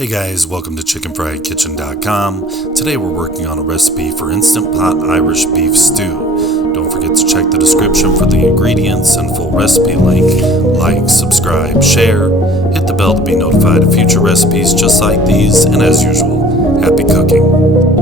Hey guys, welcome to chickenfriedkitchen.com. Today we're working on a recipe for Instant Pot Irish Beef Stew. Don't forget to check the description for the ingredients and full recipe link. Like, subscribe, share, hit the bell to be notified of future recipes just like these, and as usual, happy cooking.